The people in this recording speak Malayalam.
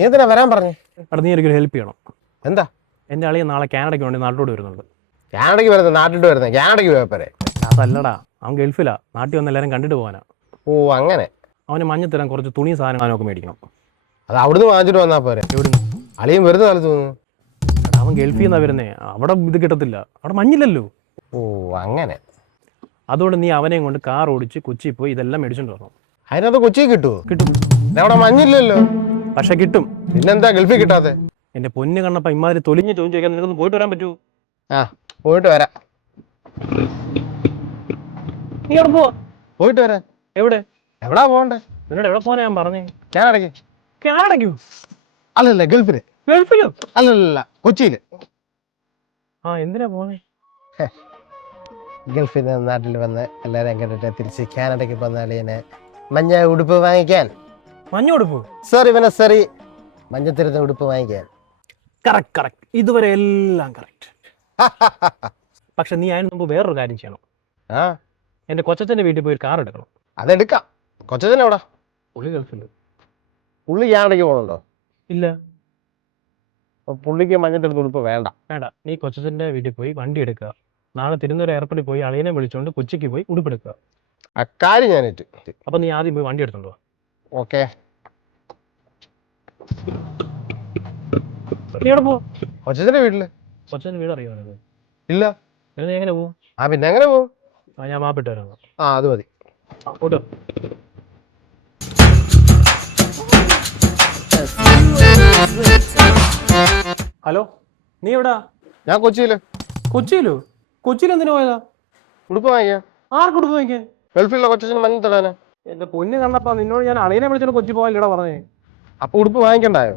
നീ എന്തിനാ വരാൻ പറഞ്ഞു? അവിടെ നീ എനിക്കൊരു ഹെൽപ്പ് ചെയ്യണം. എന്താ? എൻ്റെ അളിയൻ നാളെ കാനഡയ്ക്ക് വേണ്ടി നാട്ടിലോട്ട് വരുന്നുണ്ട്. കാനഡയ്ക്ക് വരുന്നത്? നാട്ടിലോട്ട് വരുന്നത്? കാനഡയ്ക്ക് പോയപ്പോരെ? അതല്ലടാ, അവൻ ഗൾഫിലാ. നാട്ടിൽ വന്ന് എല്ലാവരും കണ്ടിട്ട് പോകാനാ. ഓ അങ്ങനെ. അവന് മഞ്ഞത്തരാൻ കുറച്ച് തുണി സാധനങ്ങളൊക്കെ മേടിക്കണം. അത് അവിടുന്ന് വാങ്ങിച്ചിട്ട് വന്നാൽ പോരെ? എവിടുന്ന്? അളിയൻ വെറുതെ തല തോന്നുന്നു. അവൻ ഗൾഫിൽ നിന്നാ വരുന്നേ, അവിടെ ഇത് കിട്ടത്തില്ല, അവിടെ മഞ്ഞില്ലല്ലോ. ഓ അങ്ങനെ. അതുകൊണ്ട് നീ അവനെയും കൊണ്ട് കാർ ഓടിച്ച് കൊച്ചി പോയി ഇതെല്ലാം മേടിച്ചോണ്ട് വരണം. അതിനകത്ത് കൊച്ചി കിട്ടുമോ? കിട്ടും. അവിടെ മഞ്ഞില്ലല്ലോ. പക്ഷെ കിട്ടും. പിന്നെന്താ ഗൾഫിൽ കിട്ടാതെ? എന്റെ പൊന്ന് കണ്ണപ്പ, ഇമാതിരി തൊലിഞ്ഞ് ചോദിച്ചു ചോദിക്കാൻ നിനക്കൊന്ന് പോയിട്ട് വരാൻ പറ്റുമോ? ആ പോയിട്ട് വരാം. നീ അവിടെ പോവാ? പോയിട്ട് വരാം. എവിടെ? എവിടാ പോകണ്ടേ? നിന്നോട് എവിടെ പോകാനാ ഞാൻ പറഞ്ഞേ? കാനഡയ്ക്ക്. കാനഡയ്ക്കോ? അല്ലല്ല ഗൾഫില്. ഗൾഫിലോ? അല്ലല്ല കൊച്ചിയില്. ആ എന്തിനാ പോണേ? ഗൾഫിൽ നിന്ന് നാട്ടിൽ വന്ന് എല്ലാവരെയും കണ്ടിട്ട് തിരിച്ച് കാനഡയ്ക്ക് വന്ന അളിയനെ മഞ്ഞ ഉടുപ്പ് വാങ്ങിക്കാൻ. മഞ്ഞ ഉടുപ്പ്? സോറി മഞ്ഞത്തിരുന്ന ഉടുപ്പ് വാങ്ങിക്കാൻ. കറക്റ്റ്. ഇതുവരെ എല്ലാം കറക്റ്റ്. പക്ഷെ നീ അതിന് മുമ്പ് വേറൊരു കാര്യം ചെയ്യണം. ആ എന്റെ കൊച്ചച്ഛന്റെ വീട്ടിൽ പോയി ഒരു കാർ എടുക്കണം. അതെടുക്കാം. കൊച്ചച്ഛൻ എവിടാ? പുള്ളി ഗൾഫിൽ. പുള്ളി കാനഡയ്ക്ക് പോകുന്നുണ്ടോ? ഇല്ല. പുള്ളിക്ക് മഞ്ഞത്തിരുന്ന ഉടുപ്പ് വേണ്ട. നീ കൊച്ചച്ഛന്റെ വീട്ടിൽ പോയി വണ്ടി എടുക്കുക. നാളെ തിരുവനന്തപുരം എയർപോർട്ടിൽ പോയി അളിയനെ വിളിച്ചുകൊണ്ട് കൊച്ചിക്ക് പോയി ഉടുപ്പെടുക്കുക. അക്കാര്യം ഞാനിട്ട്. അപ്പൊ നീ ആദ്യം പോയി വണ്ടി എടുത്തോണ്ടോ. ഓക്കെ. നീ എവിടെ പോ? കൊച്ചച്ഛന്റെ വീട്ടില്. കൊച്ചച്ഛന്റെ വീട് അറിയോ നിനക്ക്? ഇല്ല. നീ എങ്ങനെ പോകും? പിന്നെ എങ്ങനെ പോകും? ഞാൻ മാപ്പിട്ട് വരാം. അത് മതി. ഓട്ടോ. ഹലോ, നീ എവിടാ? ഞാൻ കൊച്ചിയില്. കൊച്ചിയിലോ? കൊച്ചിയിൽ എന്തിനു പോയതാ? ഉടുപ്പ് വാങ്ങിക്കാൻ. ആർക്ക് ഉടുപ്പ് വാങ്ങിക്കാൻ? ഗൾഫിലുള്ള കൊച്ചച്ഛന് മഞ്ഞ തടാനാ. എന്റെ പൊന്ന് കണ്ടപ്പാ, നിന്നോട് ഞാൻ അളിയനെ വിളിച്ചോണ്ട് കൊച്ചി പോകാനില്ലടാ പറഞ്ഞേ. അപ്പൊ ഉടുപ്പ് വാങ്ങിക്കണ്ടായോ?